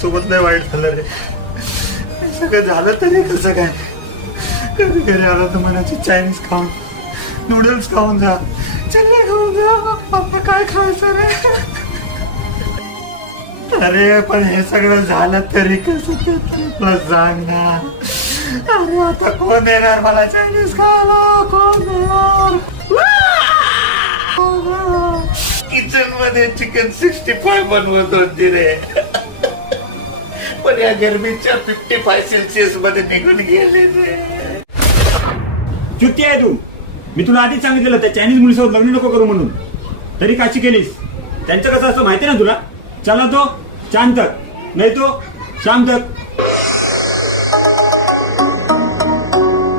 सोबत लय वाईट झालं रे. सगळं झालं तरी कसं काय. कधी घरी आला तर म्हणायची चायनीज खाऊन, नूडल्स खाऊन जा, चटणी खाऊन जा. आता काय खायचं रे. अरे पण हे सगळं झालं तरी कसं ते तुला सांग ना. अरे आता कोण देणार मला चायनीज खायला. कोण देणार. किचन मध्ये चिकन 65 बनवत होती रे. पण या गरमीच्या 55 सेल्सिअस मध्ये निघून गेले रे. चुट्टी आहे तू. मी तुला आधीच सांगितलेलं त्या चायनीज मुलीसोबत लग्न नको करू म्हणून, तरी काशी केलीस. त्यांचं कसं असतं माहिती ना तुला. चला तो चांद तक, नाही तो शाम तक.